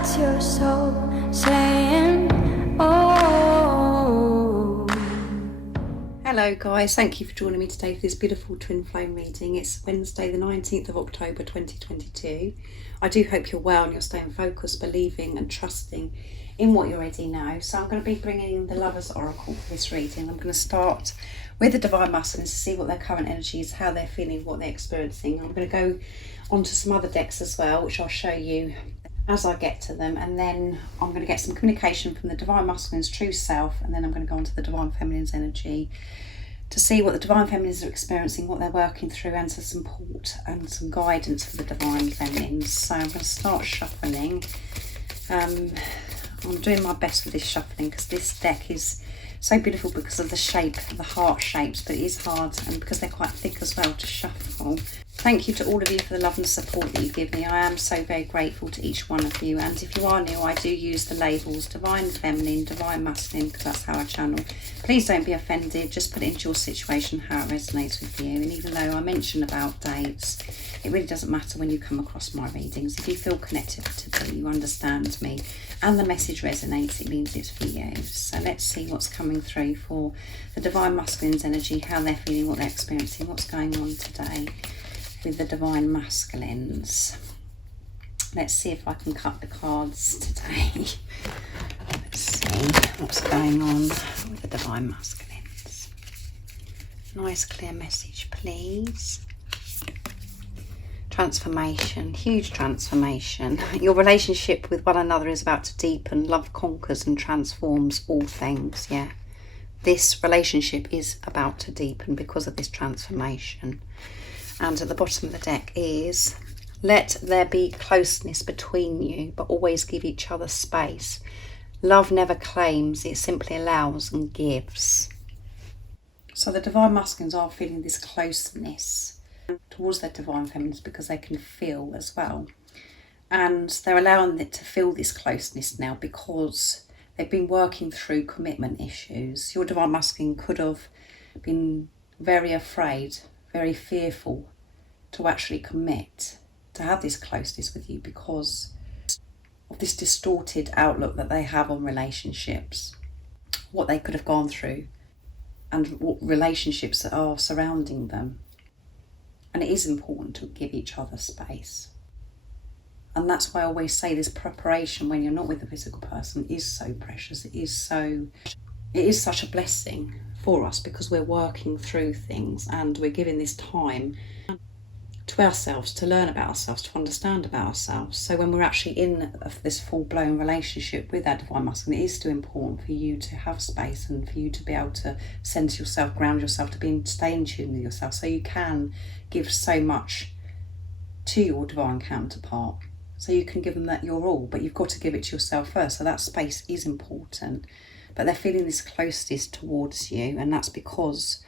That's your soul saying, oh. Hello guys, thank you for joining me today for this beautiful twin flame reading. It's Wednesday the 19th of October 2022. I do hope you're well and you're staying focused, believing and trusting in what you already know. So I'm going to be bringing in the Lover's Oracle for this reading. I'm going to start with the Divine Masculine to see what their current energy is, how they're feeling, what they're experiencing. I'm going to go onto some other decks as well, which I'll show you as I get to them, and then I'm going to get some communication from the Divine Masculine's true self, and then I'm going to go on to the Divine Feminine's energy to see what the Divine Feminines are experiencing, what they're working through, and some support and some guidance for the Divine Feminines. So I'm going to start shuffling. I'm doing my best with this shuffling because this deck is so beautiful because of the shape, the heart shapes, but it is hard, and because they're quite thick as well to shuffle. Thank you to all of you for the love and support that you give me. I am so very grateful to each one of you. And if you are new, I do use the labels Divine Feminine, Divine Masculine, because that's how I channel. Please don't be offended. Just put it into your situation, how it resonates with you. And even though I mention about dates, it really doesn't matter when you come across my readings. If you feel connected to me, you understand me, and the message resonates, it means it's for you. So let's see what's coming through for the Divine Masculine's energy, how they're feeling, what they're experiencing, what's going on today with the Divine Masculines. Let's see if I can cut the cards today. Let's see what's going on with the Divine Masculines. Nice clear message, please. Transformation, huge transformation. Your relationship with one another is about to deepen. Love conquers and transforms all things, yeah. This relationship is about to deepen because of this transformation. And at the bottom of the deck is, let there be closeness between you, but always give each other space. Love never claims, it simply allows and gives. So the Divine Masculines are feeling this closeness towards their Divine Feminines because they can feel as well. And they're allowing it to feel this closeness now because they've been working through commitment issues. Your Divine Masculine could have been very afraid, very fearful to actually commit, to have this closeness with you because of this distorted outlook that they have on relationships, what they could have gone through and what relationships that are surrounding them. And it is important to give each other space. And that's why I always say this preparation when you're not with the physical person is so precious. It is such a blessing for us because we're working through things and we're giving this time to ourselves, to learn about ourselves, to understand about ourselves. So when we're actually in this full-blown relationship with our Divine Masculine, it is still important for you to have space and for you to be able to center yourself, ground yourself, to stay in tune with yourself so you can give so much to your divine counterpart. So you can give them that your all, but you've got to give it to yourself first. So that space is important. But they're feeling this closeness towards you, and that's because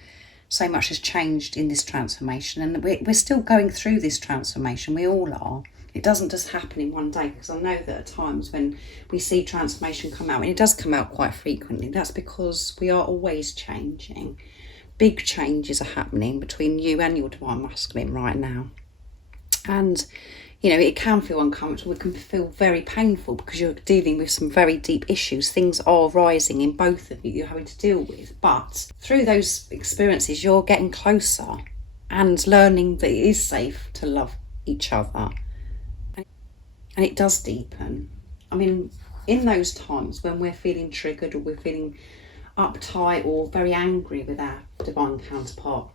so much has changed in this transformation, and we're still going through this transformation. We all are. It doesn't just happen in one day, because I know that at times when we see transformation come out, and it does come out quite frequently, that's because we are always changing. Big changes are happening between you and your Divine Masculine right now. And you know, it can feel uncomfortable, it can feel very painful because you're dealing with some very deep issues. Things are rising in both of you, you're having to deal with. But through those experiences, you're getting closer and learning that it is safe to love each other. And it does deepen. I mean, in those times when we're feeling triggered or we're feeling uptight or very angry with our divine counterpart,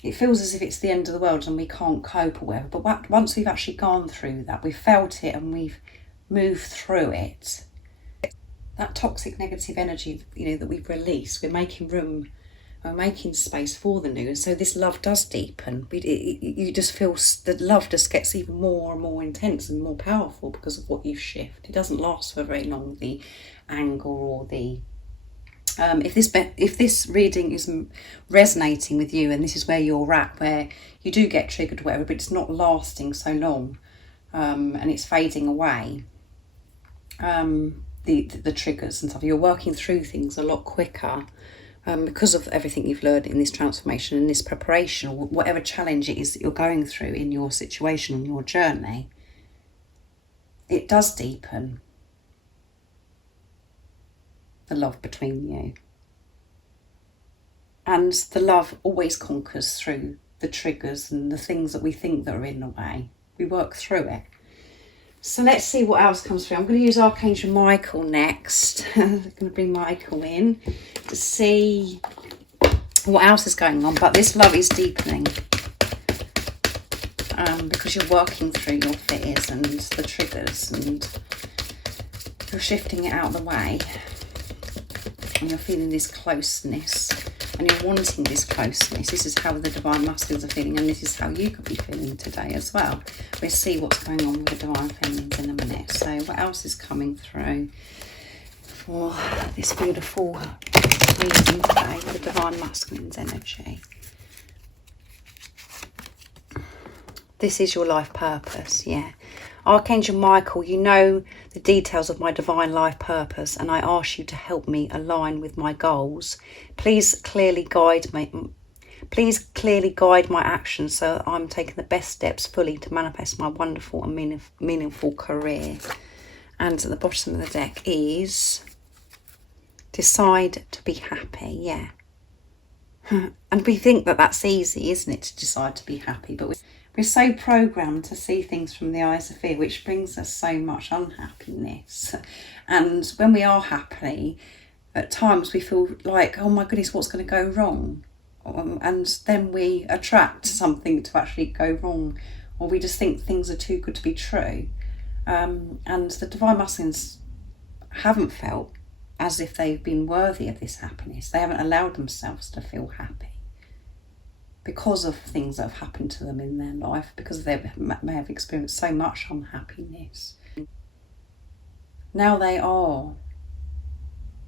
it feels as if it's the end of the world and we can't cope or whatever. But once we've actually gone through that, we've felt it and we've moved through it, that toxic negative energy, you know, that we've released, we're making room, we're making space for the new. And so this love does deepen. You just feel the love just gets even more and more intense and more powerful because of what you shift. It doesn't last for very long, the anger or the if this reading is resonating with you and this is where you're at, where you do get triggered or whatever, but it's not lasting so long, and it's fading away, the triggers and stuff, you're working through things a lot quicker because of everything you've learned in this transformation, in this preparation, or whatever challenge it is that you're going through in your situation, on your journey. it does deepen the love between you. And the love always conquers through the triggers and the things that we think that are in the way. We work through it. So let's see what else comes through. I'm going to use Archangel Michael next. I'm going to bring Michael in to see what else is going on. But this love is deepening because you're working through your fears and the triggers, and you're shifting it out of the way. And you're feeling this closeness, and you're wanting this closeness. This is how the Divine Masculines are feeling, and this is how you could be feeling today as well. We'll see what's going on with the Divine Feminines in a minute. So what else is coming through for this beautiful reading today with the Divine Masculines energy? This is your life purpose, yeah. Archangel Michael, you know the details of my divine life purpose, and I ask you to help me align with my goals. Please clearly guide my actions so that I'm taking the best steps fully to manifest my wonderful and meaningful career. And at the bottom of the deck is decide to be happy, yeah. And we think that that's easy, isn't it, to decide to be happy, but we're so programmed to see things from the eyes of fear, which brings us so much unhappiness. And when we are happy, at times we feel like, oh my goodness, what's going to go wrong? And then we attract something to actually go wrong, or we just think things are too good to be true. And the Divine Masculines haven't felt as if they've been worthy of this happiness. They haven't allowed themselves to feel happy because of things that have happened to them in their life, because they may have experienced so much unhappiness. Now they are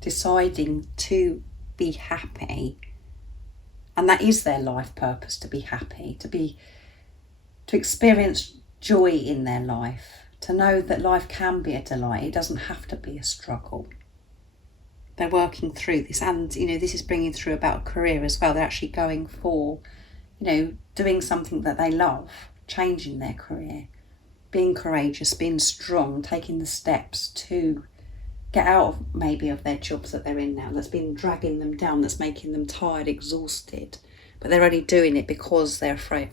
deciding to be happy, and that is their life purpose, to be happy, to experience joy in their life, to know that life can be a delight. It doesn't have to be a struggle. They're working through this, and this is bringing through about a career as well. They're actually going for doing something that they love, changing their career, being courageous, being strong, taking the steps to get out of maybe of their jobs that they're in now, that's been dragging them down, that's making them tired, exhausted. But they're only doing it because they're afraid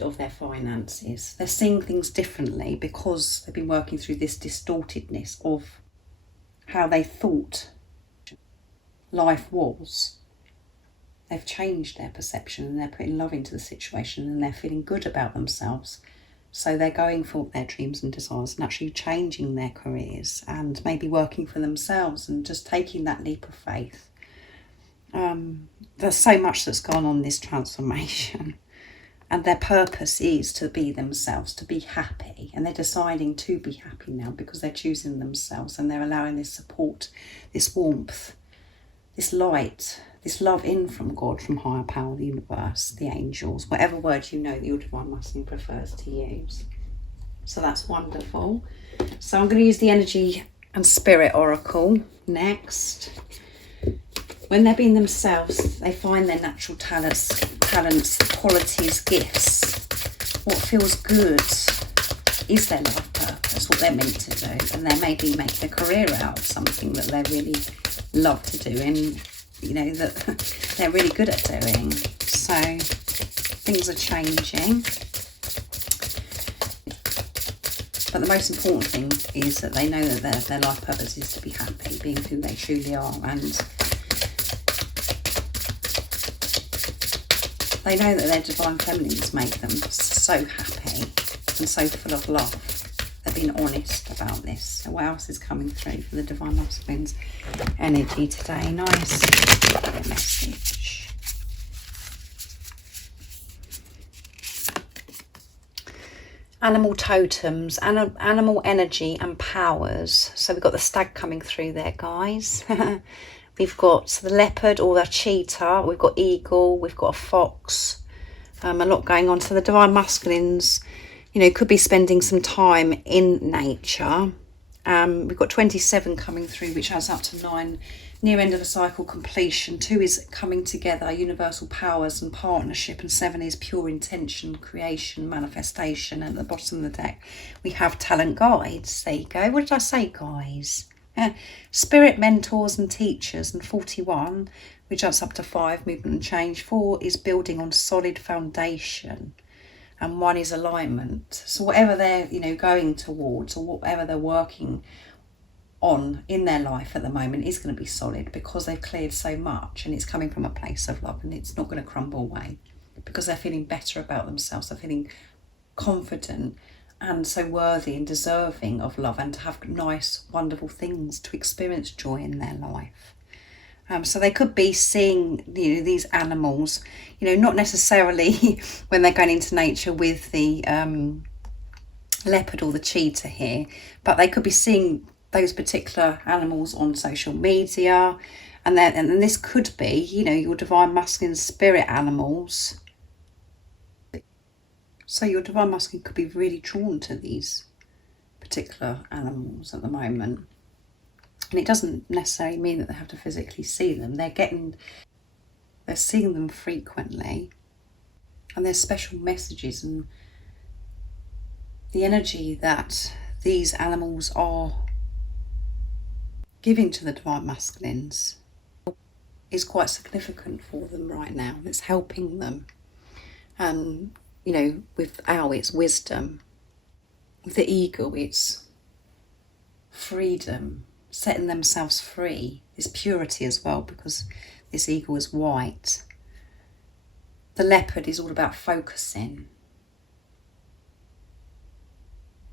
of their finances. They're seeing things differently because they've been working through this distortedness of how they thought life was. They've changed their perception, and they're putting love into the situation, and they're feeling good about themselves. So they're going for their dreams and desires and actually changing their careers and maybe working for themselves and just taking that leap of faith. There's so much that's gone on this transformation, and their purpose is to be themselves, to be happy, and they're deciding to be happy now because they're choosing themselves, and they're allowing this support, this warmth, this light, this love in from God, from higher power, the universe, the angels, whatever word you know that your Divine Masculine prefers to use. So that's wonderful. So I'm going to use the Energy and Spirit Oracle next. When they're being themselves, they find their natural talents, qualities, gifts. What feels good is their life purpose, what they're meant to do. And they maybe make a career out of something that they really love to do, and that they're really good at doing. So things are changing. But the most important thing is that they know that their life purpose is to be happy, being who they truly are, and they know that their Divine Feminines make them so happy and so full of love. They're being honest about this. So what else is coming through for the Divine Masculines energy today? Nice message. Animal totems, animal energy and powers. So we've got the stag coming through there, guys. We've got the leopard or the cheetah. We've got eagle. We've got a fox. A lot going on. So the Divine Masculines, could be spending some time in nature. We've got 27 coming through, which adds up to 9 near end of a cycle, completion. 2 is coming together, universal powers and partnership, and 7 is pure intention, creation, manifestation. And at the bottom of the deck we have talent guides. There you go. What did I say, guys? Spirit mentors and teachers. And 41, which jumps up to 5, movement and change. 4 is building on solid foundation, and 1 is alignment. So whatever they're going towards, or whatever they're working on in their life at the moment, is going to be solid, because they've cleared so much, and it's coming from a place of love, and it's not going to crumble away, because they're feeling better about themselves. They're feeling confident and so worthy and deserving of love, and to have nice, wonderful things, to experience joy in their life. So they could be seeing these animals, not necessarily when they're going into nature with the leopard or the cheetah here, but they could be seeing those particular animals on social media, and this could be your divine masculine spirit animals. So your divine masculine could be really drawn to these particular animals at the moment, and it doesn't necessarily mean that they have to physically see them. They're seeing them frequently, and there's special messages, and the energy that these animals are giving to the divine masculines is quite significant for them right now. It's helping them, and with owl it's wisdom, with the eagle it's freedom, setting themselves free. There's purity as well, because this eagle is white. The leopard is all about focusing,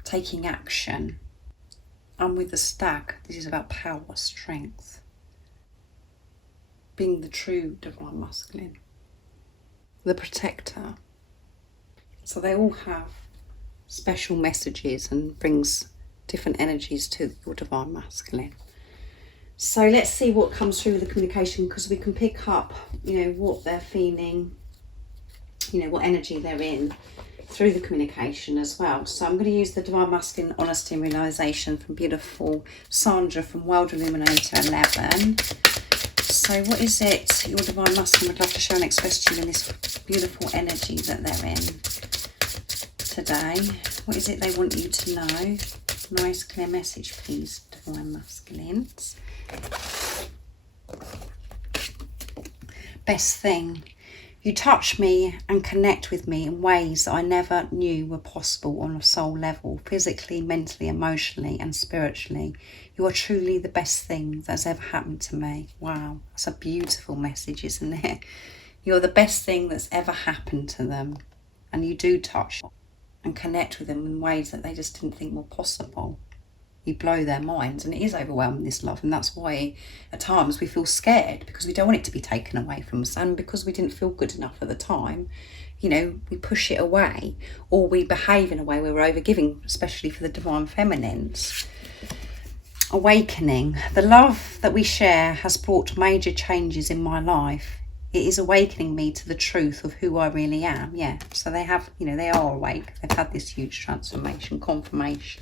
taking action. And with the stag, this is about power, strength, being the true divine masculine, the protector. So they all have special messages and brings different energies to your divine masculine. So let's see what comes through with the communication, because we can pick up, what they're feeling, what energy they're in, through the communication as well. So I'm going to use the Divine Masculine Honesty and Realisation from beautiful Sandra from World Illuminator 11. So what is it your Divine Masculine would love to show and express to you in this beautiful energy that they're in today? What is it they want you to know? Nice clear message, please, Divine Masculines. Best thing. You touch me and connect with me in ways that I never knew were possible on a soul level, physically, mentally, emotionally and spiritually. You are truly the best thing that's ever happened to me. Wow, that's a beautiful message, isn't it? You're the best thing that's ever happened to them. And you do touch and connect with them in ways that they just didn't think were possible. You blow their minds, and it is overwhelming, this love, and that's why at times we feel scared, because we don't want it to be taken away from us, and because we didn't feel good enough at the time, we push it away, or we behave in a way where we're overgiving, especially for the divine feminines. Awakening. The love that we share has brought major changes in my life. It is awakening me to the truth of who I really am. Yeah, so they have, they are awake. They've had this huge transformation, confirmation.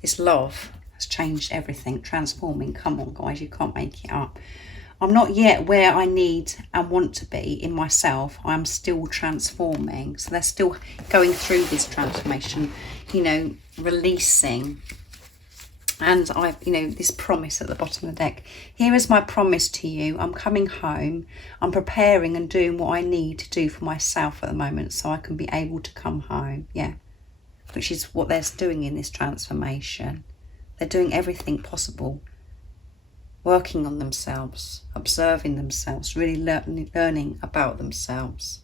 This love has changed everything, transforming. Come on, guys, you can't make it up. I'm not yet where I need and want to be in myself. I'm still transforming. So they're still going through this transformation, releasing. And this promise at the bottom of the deck. Here is my promise to you. I'm coming home. I'm preparing and doing what I need to do for myself at the moment, so I can be able to come home. Yeah. Which is what they're doing in this transformation. They're doing everything possible, working on themselves, observing themselves, really learning about themselves,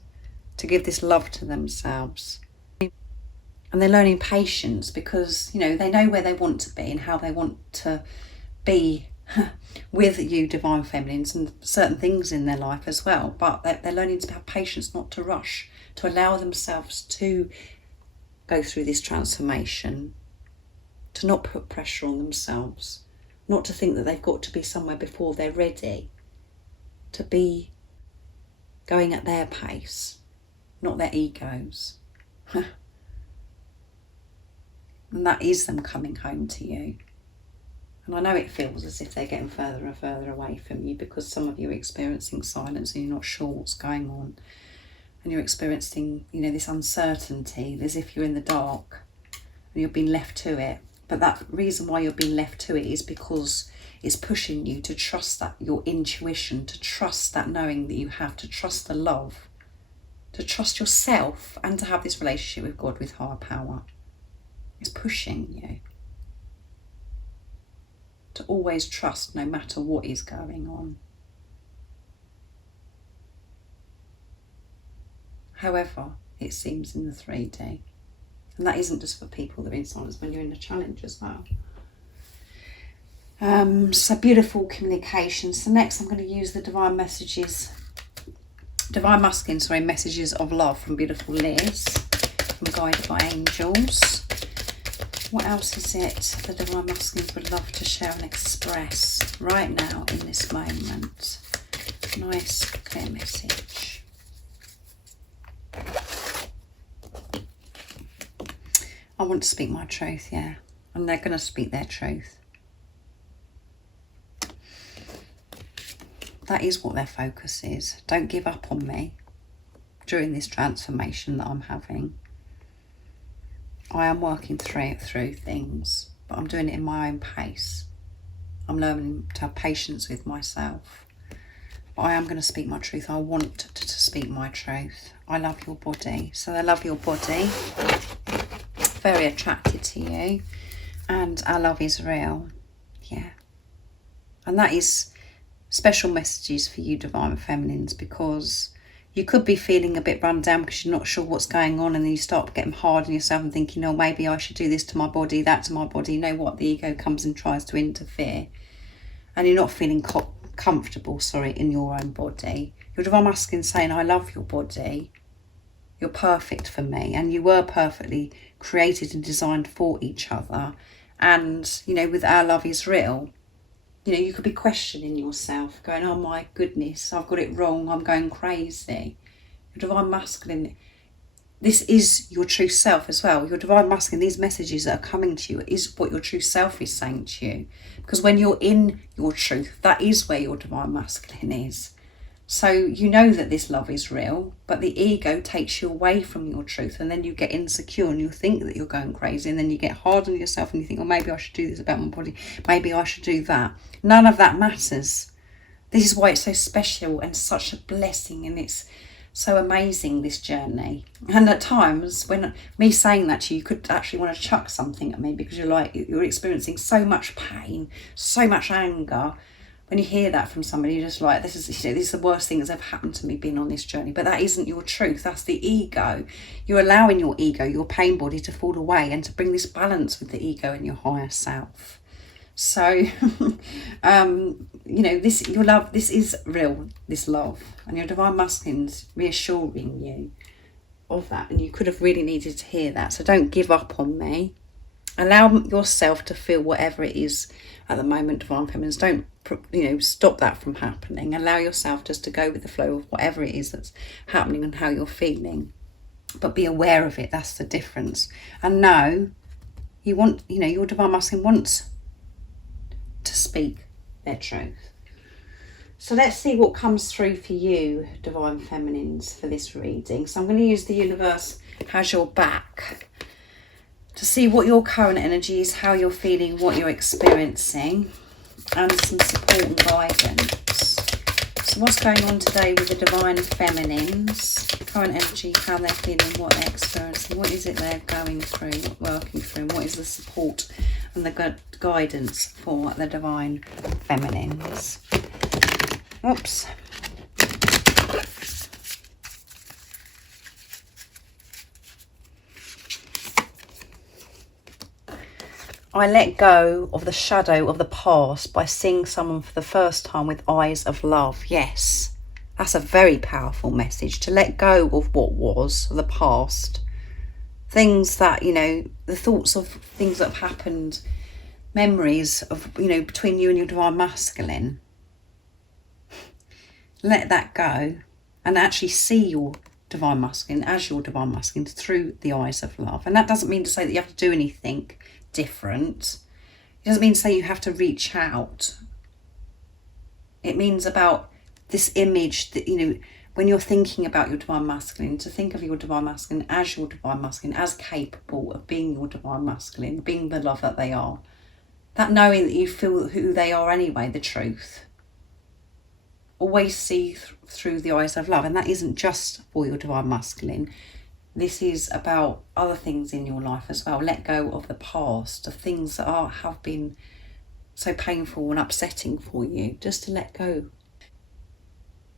to give this love to themselves. And they're learning patience, because they know where they want to be and how they want to be with you divine feminines, and certain things in their life as well. But they're learning to have patience, not to rush, to allow themselves to go through this transformation, to not put pressure on themselves, not to think that they've got to be somewhere before they're ready, to be going at their pace, not their egos. And that is them coming home to you. And I know it feels as if they're getting further and further away from you, because some of you are experiencing silence and you're not sure what's going on. And you're experiencing, you know, this uncertainty, as if you're in the dark and you're being left to it. But that reason why you're being left to it is because it's pushing you to trust that, your intuition, to trust that knowing that you have, to trust the love, to trust yourself, and to have this relationship with God, with higher power. It's pushing you to always trust no matter what is going on. However it seems in the 3D. And that isn't just for people that are in silence, when you're in a challenge as well. So beautiful communication. So next I'm going to use the divine messages, divine masculine, sorry, messages of love from beautiful Liz, from Guided by Angels. What else is it the divine masculines would love to share and express right now in this moment? Nice, clear message. I want to speak my truth, yeah. And they're going to speak their truth. That is what their focus is. Don't give up on me during this transformation that I'm having. I am working through things, but I'm doing it in my own pace. I'm learning to have patience with myself. But I am going to speak my truth. I want to speak my truth. I love your body. So I love your body. Very attracted to you. And our love is real. Yeah. And that is special messages for you divine feminines, because you could be feeling a bit run down because you're not sure what's going on, and then you start getting hard on yourself and thinking, oh, maybe I should do this to my body, that to my body. You know what? The ego comes and tries to interfere. And you're not feeling comfortable, in your own body. Your divine masculine saying, I love your body. You're perfect for me. And you were perfectly created and designed for each other. And, you know, with our love is real. You know, you could be questioning yourself, going, oh my goodness, I've got it wrong, I'm going crazy. Your divine masculine, this is your true self as well. Your divine masculine, these messages that are coming to you is what your true self is saying to you. Because when you're in your truth, that is where your divine masculine is. So you know that this love is real, but the ego takes you away from your truth, and then you get insecure and you think that you're going crazy, and then you get hard on yourself and you think, oh, maybe I should do this about my body, maybe I should do that. None of that matters. This is why it's so special and such a blessing, and it's so amazing, this journey. And at times, when me saying that to you, you could actually want to chuck something at me, because you're experiencing so much pain, so much anger. When you hear that from somebody, you're just like, this is the worst thing that's ever happened to me being on this journey. But that isn't your truth. That's the ego. You're allowing your ego, your pain body, to fall away and to bring this balance with the ego and your higher self. So, you know, your love, this is real, this love. And your divine masculine's reassuring you of that. And you could have really needed to hear that. So don't give up on me. Allow yourself to feel whatever it is at the moment, divine feminines. Don't, you know, stop that from happening. Allow yourself just to go with the flow of whatever it is that's happening and how you're feeling. But be aware of it. That's the difference. And know you want, you know, your divine masculine wants to speak their truth. So let's see what comes through for you, divine feminines, for this reading. So I'm going to use the universe has your back to see what your current energy is, how you're feeling, what you're experiencing, and some support and guidance. So what's going on today with the divine feminines? Current energy, how they're feeling, what they're experiencing, what is it they're going through, working through, what is the support and the guidance for the divine feminines. Oops. I let go of the shadow of the past by seeing someone for the first time with eyes of love. Yes, that's a very powerful message, to let go of what was, the past. Things that, you know, the thoughts of things that have happened, memories of, you know, between you and your divine masculine. Let that go and actually see your divine masculine as your divine masculine through the eyes of love. And that doesn't mean to say that you have to do anything different. It doesn't mean to say you have to reach out. It means about this image that, when you're thinking about your divine masculine, to think of your divine masculine, as capable of being your divine masculine, being the love that they are. That knowing that you feel who they are anyway, the truth. Always see through the eyes of love. And that isn't just for your divine masculine. This is about other things in your life as well. Let go of the past, of things that have been so painful and upsetting for you. Just to let go.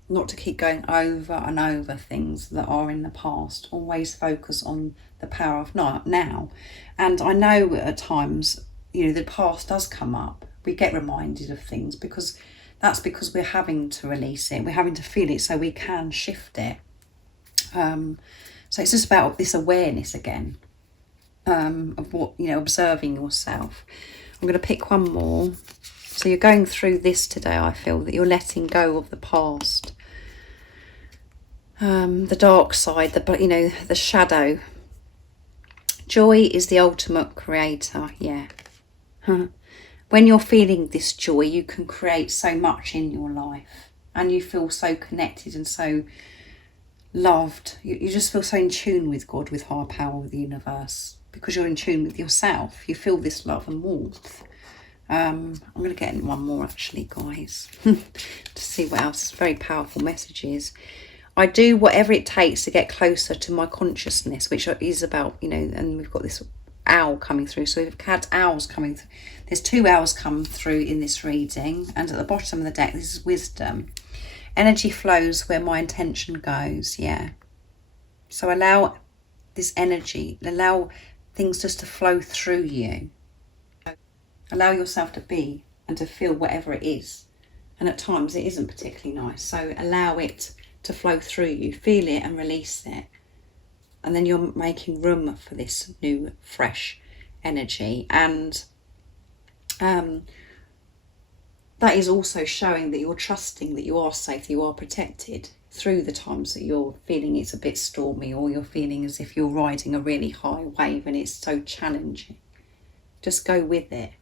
Not to keep going over and over things that are in the past. Always focus on the power of now. And I know at times, the past does come up. We get reminded of things because we're having to release it. We're having to feel it so we can shift it. So it's just about this awareness again of what, observing yourself. I'm going to pick one more. So you're going through this today, I feel, that you're letting go of the past. The dark side, the shadow. Joy is the ultimate creator, yeah. When you're feeling this joy, you can create so much in your life. And you feel so connected and so loved. You just feel so in tune with God, with higher power, with the universe. Because you're in tune with yourself. You feel this love and warmth. I'm going to get in one more actually, guys, to see what else. Very powerful messages. I do whatever it takes to get closer to my consciousness, which is about, and we've got this owl coming through. So we've had owls coming through. There's 2 owls come through in this reading. And at the bottom of the deck, this is wisdom. Energy flows where my intention goes, yeah. So allow this energy, allow things just to flow through you. Allow yourself to be and to feel whatever it is. And at times it isn't particularly nice. So allow it to flow through you. Feel it and release it. And then you're making room for this new, fresh energy. And that is also showing that you're trusting that you are safe, you are protected through the times that you're feeling it's a bit stormy, or you're feeling as if you're riding a really high wave and it's so challenging. Just go with it.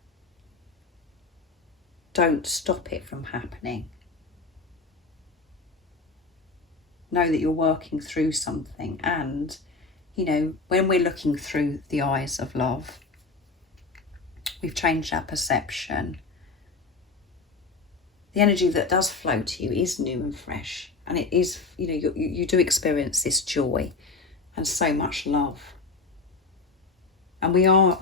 Don't stop it from happening. Know that you're working through something, and when we're looking through the eyes of love, we've changed our perception. The energy that does flow to you is new and fresh, and it is, you do experience this joy and so much love. And we are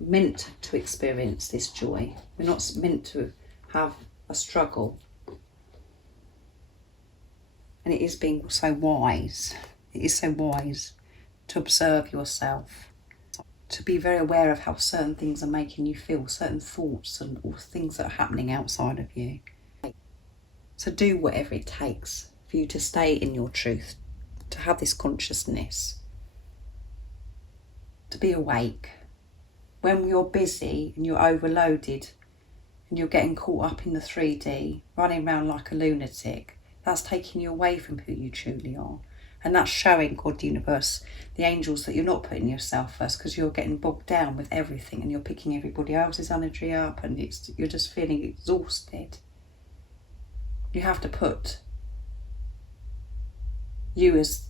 meant to experience this joy. We're not meant to have a struggle. And it is being so wise. It is so wise to observe yourself, to be very aware of how certain things are making you feel, certain thoughts or things that are happening outside of you. So do whatever it takes for you to stay in your truth, to have this consciousness, to be awake. When you're busy and you're overloaded and you're getting caught up in the 3D, running around like a lunatic, that's taking you away from who you truly are. And that's showing God, the universe, the angels, that you're not putting yourself first, because you're getting bogged down with everything and you're picking everybody else's energy up, and you're just feeling exhausted. You have to put you as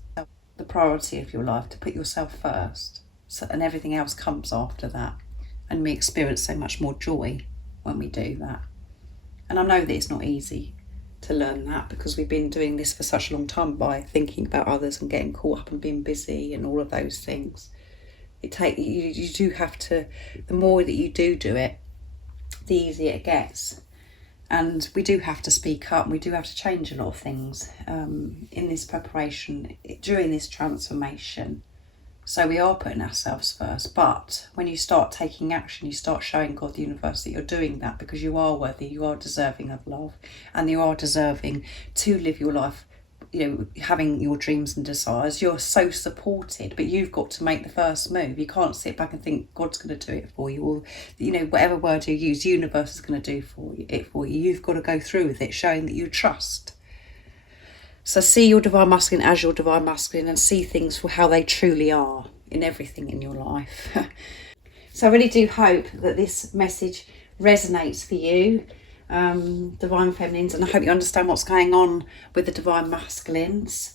the priority of your life, to put yourself first, and everything else comes after that. And we experience so much more joy when we do that. And I know that it's not easy to learn that, because we've been doing this for such a long time by thinking about others and getting caught up and being busy and all of those things. You do have to, the more that you do it, the easier it gets. And we do have to speak up, and we do have to change a lot of things in this preparation, during this transformation. So we are putting ourselves first. But when you start taking action, you start showing God, the universe, that you're doing that because you are worthy, you are deserving of love, and you are deserving to live your life, having your dreams and desires. You're so supported, but you've got to make the first move. You can't sit back and think God's going to do it for you, or whatever word you use, the universe is going to do it for you. You've got to go through with it, showing that you trust. So see your divine masculine as your divine masculine, and see things for how they truly are in everything in your life. So I really do hope that this message resonates for you, divine feminines, and I hope you understand what's going on with the divine masculines.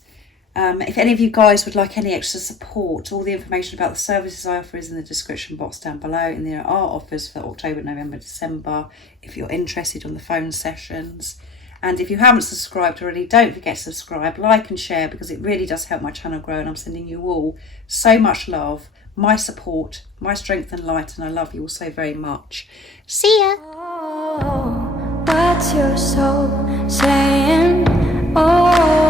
If any of you guys would like any extra support, all the information about the services I offer is in the description box down below, and there are offers for October, November, December if you're interested on the phone sessions. And if you haven't subscribed already, don't forget to subscribe, like and share, because it really does help my channel grow, and I'm sending you all so much love, my support, my strength and light, and I love you all so very much. See ya! Oh, what's your soul saying? Oh.